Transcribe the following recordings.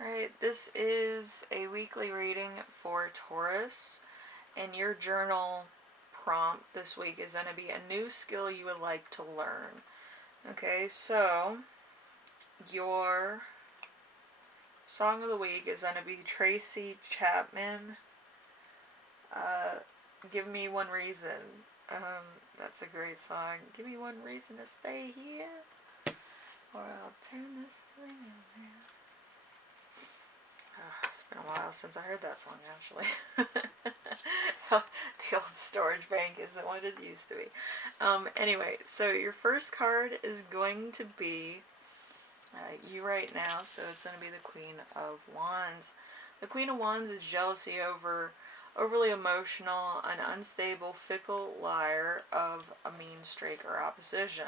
Alright, this is a weekly reading for Taurus, and your journal prompt this week is going to be a new skill you would like to learn. Okay, so your song of the week is going to be Tracy Chapman. Give Me One Reason. That's a great song. Give me one reason to stay here, or I'll turn this thing around. It's been a while since I heard that song, actually. The old storage bank isn't what it used to be. Anyway, so your first card is going to be you right now, so it's going to be the Queen of Wands. The Queen of Wands is jealousy over overly emotional, an unstable, fickle liar of a mean streak or opposition.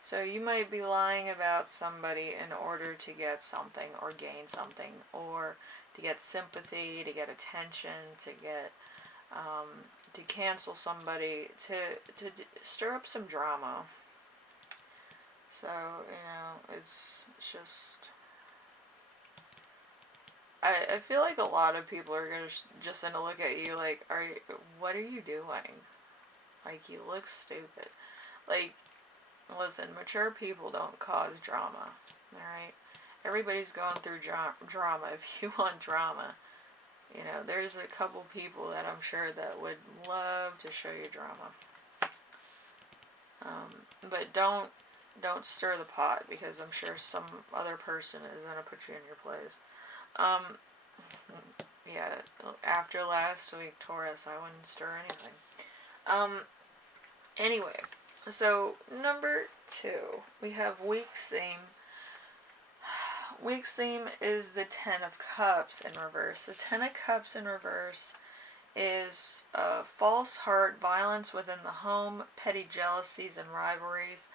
So you might be lying about somebody in order to get something or gain something, or to get sympathy, to get attention, to get to cancel somebody, to stir up some drama. So it's just I feel like a lot of people are just gonna look at you like, what are you doing? Like, you look stupid. Like, listen, mature people don't cause drama, alright? Everybody's going through drama. If you want drama, there's a couple people that I'm sure that would love to show you drama. But don't stir the pot, because I'm sure some other person is going to put you in your place. Yeah, after last week, Taurus, I wouldn't stir anything. Anyway, so number 2, we have week's theme. Week's theme is the Ten of Cups in reverse. The Ten of Cups in reverse is false heart, violence within the home, petty jealousies and rivalries,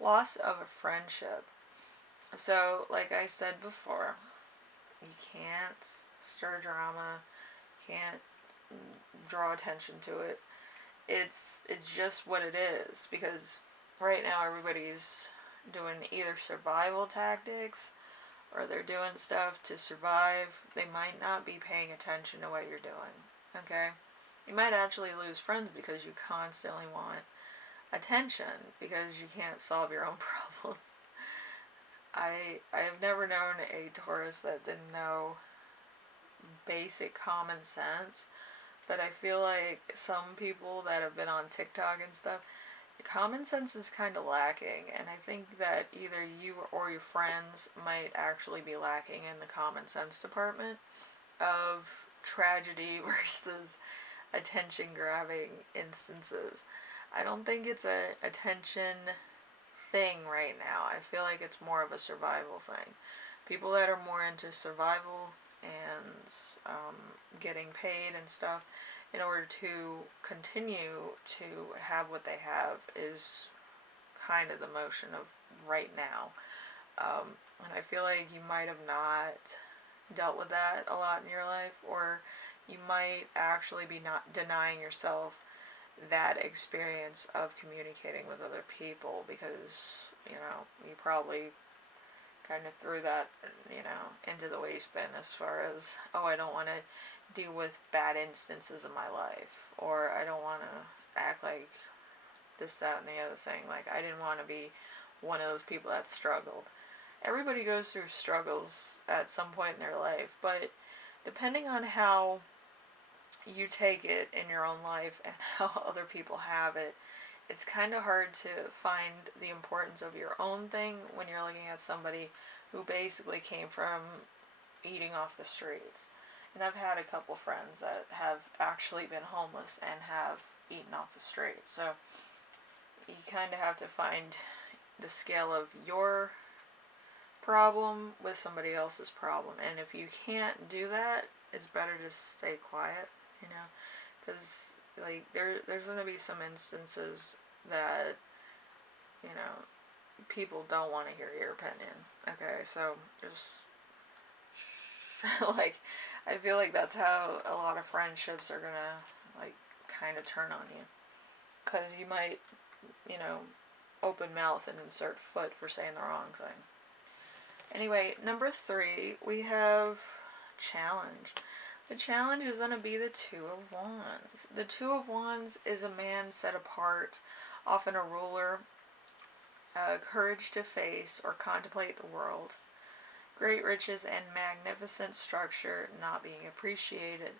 loss of a friendship. So, like I said before, you can't stir drama, can't draw attention to it. It's just what it is, because right now everybody's doing either survival tactics or they're doing stuff to survive. They might not be paying attention to what you're doing. Okay? You might actually lose friends because you constantly want attention because you can't solve your own problems. I have never known a Taurus that didn't know basic common sense, but I feel like some people that have been on TikTok and stuff, common sense is kind of lacking, and I think that either you or your friends might actually be lacking in the common sense department of tragedy versus attention grabbing instances. I don't think it's a attention thing right now. I feel like it's more of a survival thing. People that are more into survival and getting paid and stuff in order to continue to have what they have is kind of the motion of right now. And I feel like you might have not dealt with that a lot in your life, or you might actually be not denying yourself that experience of communicating with other people, because you probably kind of threw that into the waste bin, as far as, oh, I don't want to deal with bad instances in my life, or I don't want to act like this, that, and the other thing. Like, I didn't want to be one of those people that struggled. Everybody goes through struggles at some point in their life, but depending on how you take it in your own life and how other people have it, it's kind of hard to find the importance of your own thing when you're looking at somebody who basically came from eating off the streets. And I've had a couple friends that have actually been homeless and have eaten off the street. So you kind of have to find the scale of your problem with somebody else's problem. And if you can't do that, it's better to stay quiet, because like there's going to be some instances that people don't want to hear your opinion. Okay, so just like, I feel like that's how a lot of friendships are gonna like kind of turn on you, because you might open mouth and insert foot for saying the wrong thing. Anyway, number 3, we have challenge. The challenge is going to be the Two of Wands. The Two of Wands is a man set apart, often a ruler, courage to face or contemplate the world, great riches and magnificent structure not being appreciated.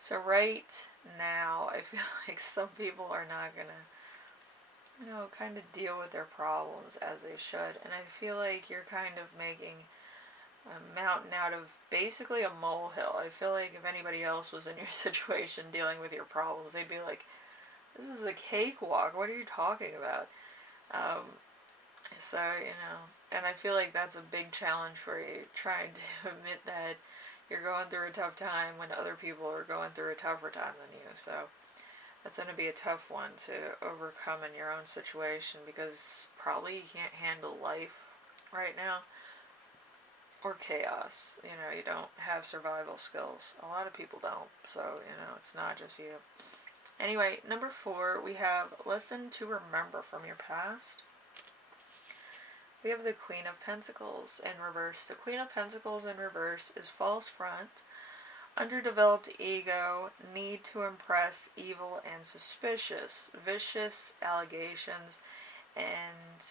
So right now, I feel like some people are not going to, kind of deal with their problems as they should. And I feel like you're kind of making a mountain out of basically a molehill. I feel like if anybody else was in your situation dealing with your problems, they'd be like, this is a cakewalk. What are you talking about? Um, so, and I feel like that's a big challenge for you, trying to admit that you're going through a tough time when other people are going through a tougher time than you. So that's going to be a tough one to overcome in your own situation, because probably you can't handle life right now, or chaos. You don't have survival skills. A lot of people don't. So, it's not just you. Anyway, number 4, we have lesson to remember from your past. We have the Queen of Pentacles in reverse. The Queen of Pentacles in reverse is false front, underdeveloped ego, need to impress, evil and suspicious, vicious allegations, and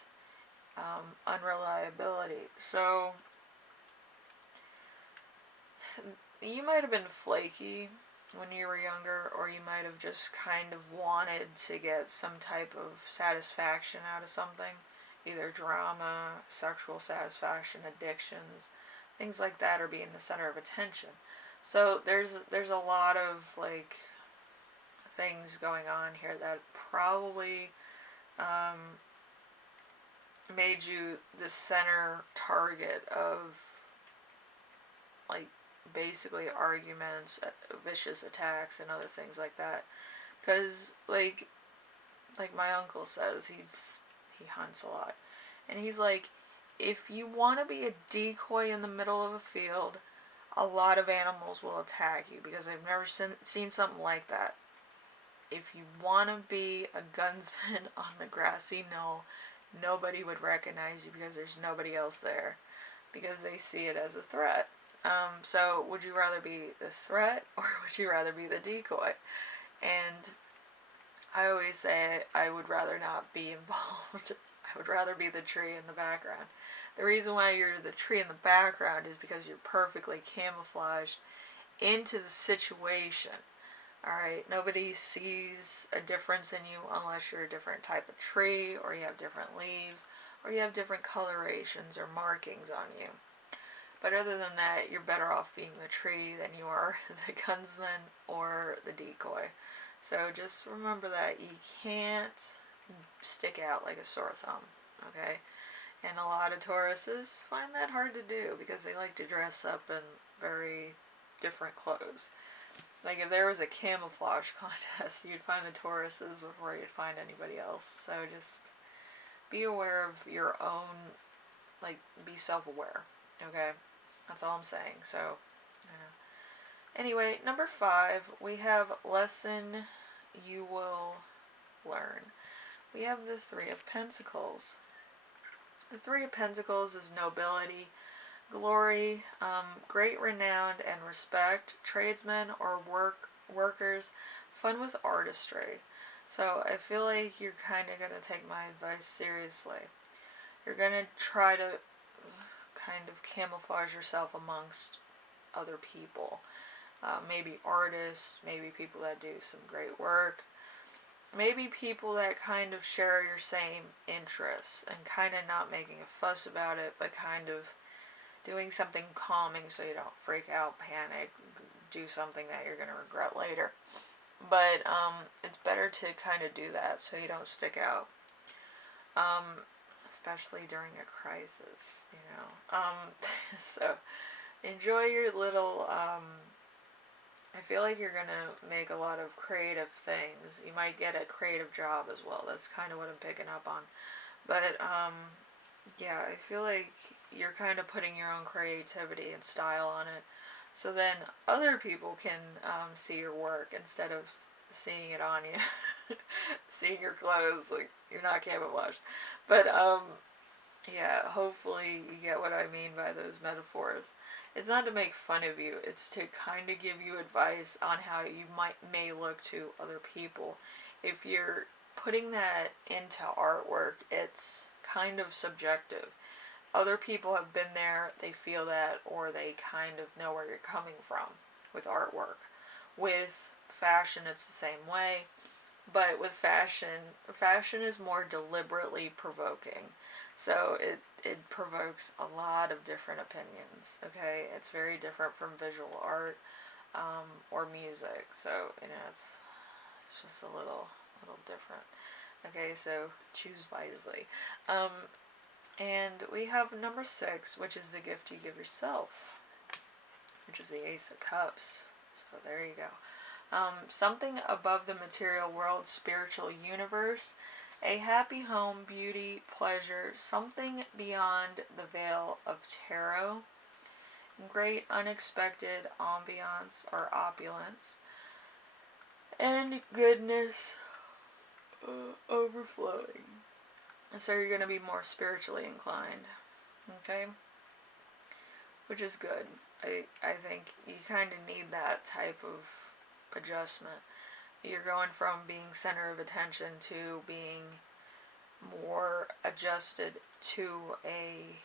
unreliability. So you might have been flaky when you were younger, or you might have just kind of wanted to get some type of satisfaction out of something, either drama, sexual satisfaction, addictions, things like that, or being the center of attention. So there's a lot of things going on here that probably made you the center target of basically arguments, vicious attacks, and other things like that. Because like my uncle says, he hunts a lot, and he's like, if you want to be a decoy in the middle of a field, a lot of animals will attack you, because I've never seen something like that. If you want to be a gunsman on the grassy knoll, nobody would recognize you because there's nobody else there, because they see it as a threat. So would you rather be the threat, or would you rather be the decoy? And I always say I would rather not be involved. I would rather be the tree in the background. The reason why you're the tree in the background is because you're perfectly camouflaged into the situation. Alright, nobody sees a difference in you unless you're a different type of tree, or you have different leaves, or you have different colorations or markings on you. But other than that, you're better off being the tree than you are the gunsman or the decoy. So just remember that you can't stick out like a sore thumb, okay? And a lot of Tauruses find that hard to do, because they like to dress up in very different clothes. Like if there was a camouflage contest, you'd find the Tauruses before you'd find anybody else. So just be aware of your own, be self-aware, okay? That's all I'm saying. So, anyway, number 5, we have lesson you will learn. We have the 3 of Pentacles. The 3 of Pentacles is nobility, glory, great renown and respect, tradesmen or workers, fun with artistry. So I feel like you're kind of going to take my advice seriously. You're going to try to kind of camouflage yourself amongst other people. Maybe artists, maybe people that do some great work, maybe people that kind of share your same interests, and kind of not making a fuss about it, but kind of doing something calming so you don't freak out, panic, do something that you're going to regret later. But it's better to kind of do that so you don't stick out. Especially during a crisis, so enjoy your little, I feel like you're gonna make a lot of creative things. You might get a creative job as well. That's kind of what I'm picking up on. But, yeah, I feel like you're kind of putting your own creativity and style on it, so then other people can see your work instead of seeing it on you. Seeing your clothes, like, you're not camouflaged. But Yeah, hopefully you get what I mean by those metaphors. It's not to make fun of you, it's to kind of give you advice on how you may look to other people. If you're putting that into artwork, it's kind of subjective. Other people have been there, they feel that, or they kind of know where you're coming from with artwork. With fashion, it's the same way, but with fashion is more deliberately provoking. So it provokes a lot of different opinions. Okay, it's very different from visual art, or music. So it's just a little different. Okay, so choose wisely. Um, and we have number 6, which is the gift you give yourself, which is the Ace of Cups. So there you go. Something above the material world, spiritual universe, a happy home, beauty, pleasure, something beyond the veil of tarot, great unexpected ambiance or opulence, and goodness overflowing. So you're going to be more spiritually inclined, okay? Which is good. I think you kind of need that type of adjustment. You're going from being center of attention to being more adjusted to a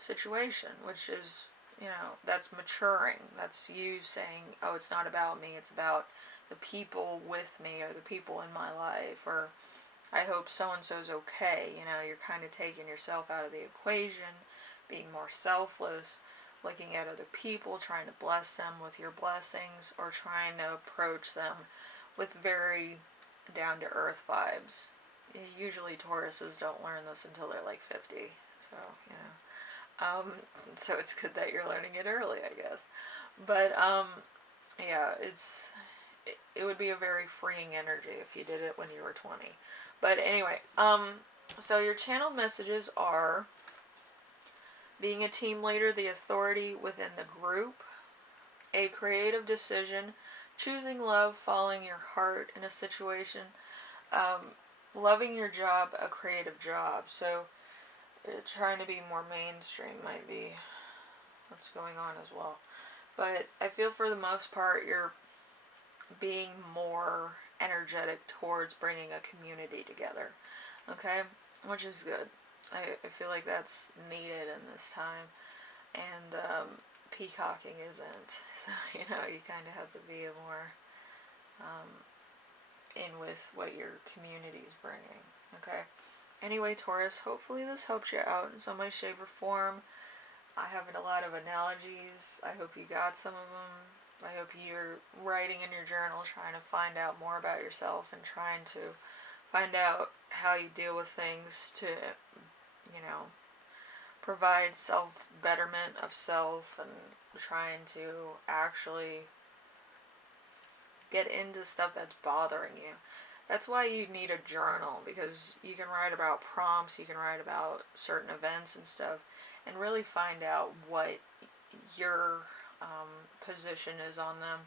situation, which is, that's maturing. That's you saying, oh, it's not about me, it's about the people with me or the people in my life, or I hope so and so's okay. You're kind of taking yourself out of the equation, being more selfless, looking at other people, trying to bless them with your blessings, or trying to approach them with very down to earth vibes. Usually Tauruses don't learn this until they're like 50, so so it's good that you're learning it early, I guess. But yeah, it would be a very freeing energy if you did it when you were 20. But anyway, so your channel messages are being a team leader, the authority within the group, a creative decision, choosing love, following your heart in a situation, loving your job, a creative job. So trying to be more mainstream might be what's going on as well. But I feel for the most part you're being more energetic towards bringing a community together, okay? Which is good. I feel like that's needed in this time, and peacocking isn't. So, you kind of have to be more in with what your community is bringing, okay? Anyway, Taurus, hopefully this helps you out in some way, shape, or form. I have a lot of analogies. I hope you got some of them. I hope you're writing in your journal, trying to find out more about yourself and trying to find out how you deal with things to, provide self-betterment of self, and trying to actually get into stuff that's bothering you. That's why you need a journal, because you can write about prompts, you can write about certain events and stuff, and really find out what your position is on them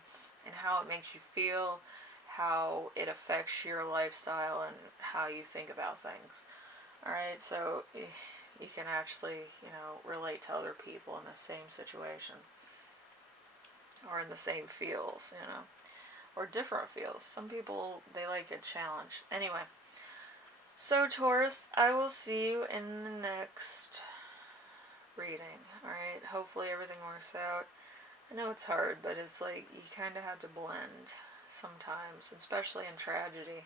and how it makes you feel, how it affects your lifestyle, and how you think about things. Alright, so you can actually, relate to other people in the same situation, or in the same fields, or different fields. Some people, they like a challenge. Anyway, so Taurus, I will see you in the next reading. Alright, hopefully everything works out. I know it's hard, but it's like you kind of have to blend sometimes, especially in tragedy.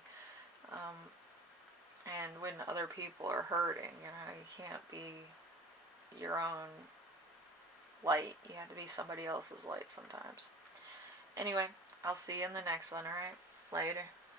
And when other people are hurting, you can't be your own light. You have to be somebody else's light sometimes. Anyway, I'll see you in the next one, alright? Later.